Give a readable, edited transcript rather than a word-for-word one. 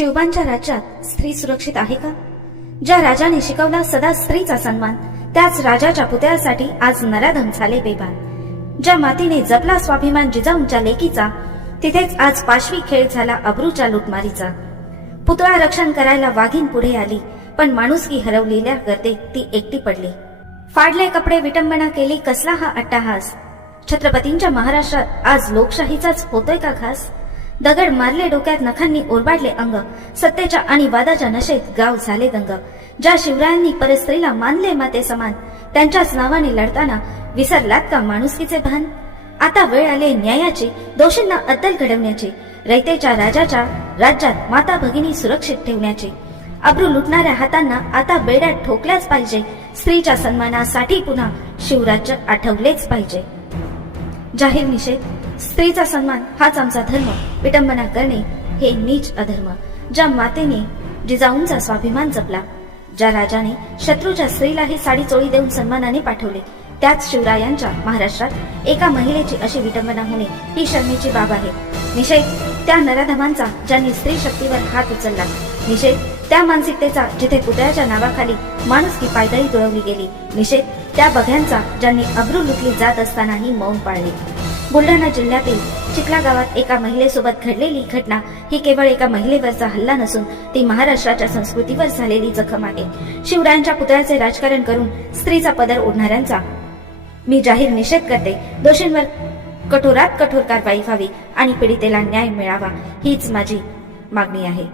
शिवबांच्या राज्यात स्त्री सुरक्षित आहे का? ज्या राजाने शिकवला सदा स्त्रीचा सन्मान, त्याच राजाच्या पुतळ्यासाठी आज नराधम झाले बेभान. ज्या मातीने जपला स्वाभिमान जिजाऊंच्या लेकीचा, तिथेच आज पाशवी खेळ झाला अब्रूच्या लुटमारीचा. पुतळा रक्षण करायला वाघीण पुढे आली, पण माणुसकी हरवलेल्या गर्दीत ती एकटी पडली. फाडले कपडे विटंबना केली, कसला हा अट्टाहास. छत्रपतींच्या महाराष्ट्रात आज लोकशाहीचाच होतोय का घास? दगड मारले डोक्यात, नखांनी ओरबाडले अंग, सत्तेच्या आणि वादाच्या नशेत गाव झाले दंग. ज्या शिवरायांनी परस्त्रीला मानले माते समान, त्यांच्याच नावाने लढताना विसरलात का माणुसकीचे भान? आता वेळ आले न्यायाची, दोषींना अद्दल घडवण्याची, रयतेच्या राजाच्या राज्यात माता भगिनी सुरक्षित ठेवण्याची. अब्रू लुटणाऱ्या हातांना आता बेड्यात ठोकल्याच पाहिजे. स्त्रीच्या सन्मानासाठी पुन्हा शिवराज्य आठवलेच पाहिजे. जाहीर निषेध. स्त्रीचा सन्मान हाच आमचा धर्म, विटंबना करणे हे नीच अधर्म. ज्या मातेने जिजाऊंचा स्वाभिमान जपला, ज्या राजाने शत्रूच्या स्त्रीलाही साडी चोळी देऊन सन्मानाने पाठवले, त्याच शिवरायांच्या महाराष्ट्रात एका महिलेची अशी विटंबना होणे ही शर्मेची बाब आहे. निषेध त्या नराधमांचा ज्यांनी स्त्री शक्तीवर हात उचलला. निषेध त्या मानसिकतेचा जिथे पुतळ्याच्या नावाखाली माणुसकी पायदळी तुळवली गेली. निषेध त्या बघ्यांचा ज्यांनी अब्रू लुटली जात असतानाही मौन पाळले. बुलढाणा जिल्ह्यातील चिखला गावात एका महिलेसोबत घडलेली घटना ही केवळ एका महिलेवरचा हल्ला नसून ती महाराष्ट्राच्या संस्कृतीवर झालेली जखम आहे. शिवरायांच्या पुतळ्याचे राजकारण करून स्त्रीचा पदर ओढणाऱ्यांचा मी जाहीर निषेध करते. दोषींवर कठोरात कठोर कारवाई व्हावी आणि पीडितेला न्याय मिळावा हीच माझी मागणी आहे.